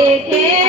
দেখে